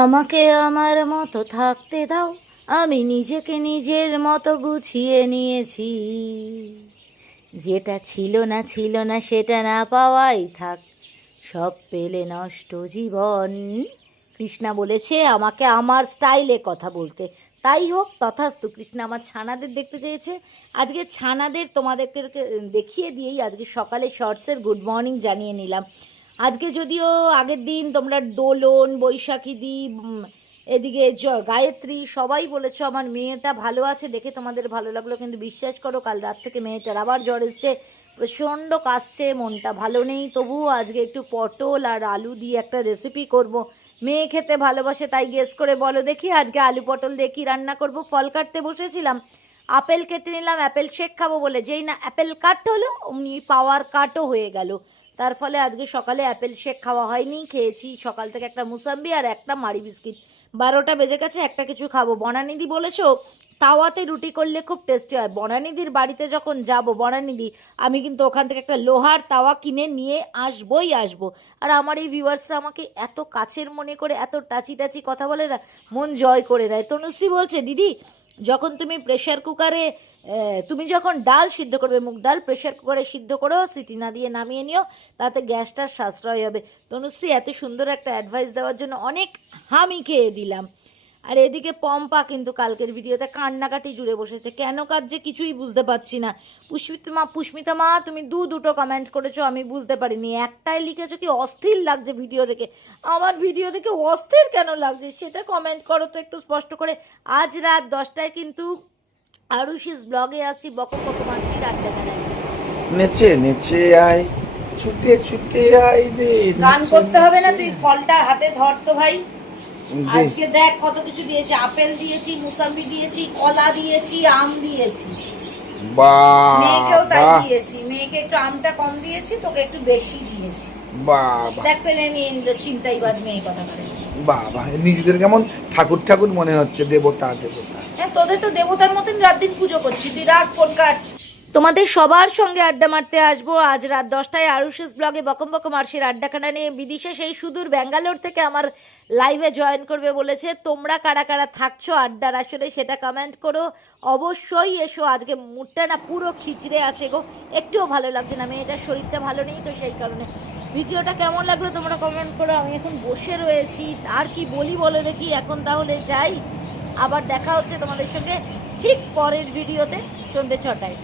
আমাকে আমার মতো থাকতে দাও, আমি নিজেকে নিজের মতো গুছিয়ে নিয়েছি। যেটা ছিল না সেটা না পাওয়াই থাক, সব পেলে নষ্ট জীবন। কৃষ্ণা বলেছে আমাকে আমার স্টাইলে কথা বলতে, তাই হোক তথাস্তু। কৃষ্ণা আমার ছানাদের দেখতে চেয়েছে। আজকে ছানাদের তোমাদেরকে দেখিয়ে দিয়েই আজকে সকালে শর্টসের গুড মর্নিং জানিয়ে নিলাম। আজকে যদিও আগের দিন তোমরা দোলন, বৈশাখী দি, এদিকে গায়ত্রী সবাই বলেছো আমার মেয়েটা ভালো আছে, দেখে তোমাদের ভালো লাগলো, কিন্তু বিশ্বাস করো কাল রাত থেকে মেয়েটার আবার জ্বর এসছে, প্রচণ্ড কাশছে, মনটা ভালো নেই। তবুও আজকে একটু পটল আর আলু দিয়ে একটা রেসিপি করব। মেয়ে খেতে ভালোবাসে, তাই গেস করে বলো দেখি আজকে আলু পটল দিয়ে কী রান্না করব। ফল কাটতে বসেছিলাম, আপেল কেটে নিলাম, অ্যাপেল শেক খাবো বলে, যেই না অ্যাপেল কাট হলো অমনি পাওয়ার কাটও হয়ে গেল। তার ফলে আজকে সকালে অ্যাপেল শেক খাওয়া হয়নি, খেয়েছি সকাল থেকে একটা মুসাম্বি আর একটা মারি বিস্কিট। 12টা বেজে গেছে, একটা কিছু খাবো। বনানিদি বলেছো তাওয়াতে রুটি করলে খুব টেস্টি হয়। বনানিদির বাড়িতে যখন যাব, বনানিদি আমি কিন্তু ওখান থেকে একটা লোহার তাওয়া কিনে নিয়ে আসবো। আর আমার এই ভিউয়ার্সরা আমাকে এত কাছের মনে করে এত টাচি কথা বলে না, মন জয় করে নেয়। তনুশ্রী বলছে দিদি যখন তুমি প্রেশার কুকারে তুমি যখন ডাল সিদ্ধ করবে, মুগ ডাল প্রেশার কুকারে সিদ্ধ করো, সিটি না দিয়ে নামিয়ে নিও, তাতে গ্যাসটার সাশ্রয় হবে। তনুশ্রী এত সুন্দর একটা অ্যাডভাইস দেওয়ার জন্য অনেক হামি খেয়ে দিলাম। আর এদিকে পম্পা কিন্তু কালকের ভিডিওতে কান্নাকাটি জুড়ে বসেছে, কেন কাঁদছে কিছুই বুঝতে পারছি না। পুষ্মিতা মা তুমি দুটো কমেন্ট করেছো, আমি বুঝতে পারিনি। একটাই লিখেছো কি অস্থির লাগছে ভিডিও দেখে। আমার ভিডিও দেখে অস্থির কেন লাগছে সেটা কমেন্ট করো তো একটু স্পষ্ট করে। আজ রাত 10টায় কিন্তু আরুষিস ব্লগে আসছি, বকো মাসির আড্ডা জানাই। নেচে নেচে আয়, ছুটে ছুটে আয় রে। গান করতে হবে না, তুই ফলটা হাতে ধর তো ভাই। আজকে দেখ কত কিছু দিয়েছি, আপেল দিয়েছি, মুসাম্বি দিয়েছি, কলা দিয়েছি, আম দিয়েছি। মেয়েকেও তাই দিয়েছি, মেয়েকে একটু আমটা কম দিয়েছি, তোকে একটু বেশি দিয়েছি। দেখ পেলে নিয়ে নিল চিন্তাইবাজ মেয়ে কথা করে। বাবা নিজেদের কেমন ঠাকুর ঠাকুর মনে হচ্ছে, দেবতা। হ্যাঁ তোদের তো দেবতার মতন রাত দিন পুজো করছি, তুই রাত ফোন কাট। তোমাদের সবার সঙ্গে আড্ডা মারতে আসবো আজ রাত 10টায় আরুষিস ব্লগে। বকম আরশির আড্ডাখানা নিয়ে বিদিশা সেই সুদূর ব্যাঙ্গালোর থেকে আমার লাইভে জয়েন করবে বলেছে। তোমরা কারা কারা থাকছো আড্ডার আসলে সেটা কমেন্ট করো, অবশ্যই এসো। আজকে মুডটা না পুরো খিচড়ে আছে গো, একটুও ভালো লাগছে না, মেয়েটার শরীরটা ভালো নেই তো সেই কারণে। ভিডিওটা কেমন লাগলো তোমরা কমেন্ট করো। আমি এখন বসে রয়েছি, আর কি বলি বলো দেখি। এখন তাহলে যাই, আবার দেখা হচ্ছে তোমাদের সঙ্গে ঠিক পরের ভিডিওতে সন্ধ্যে 6টায়।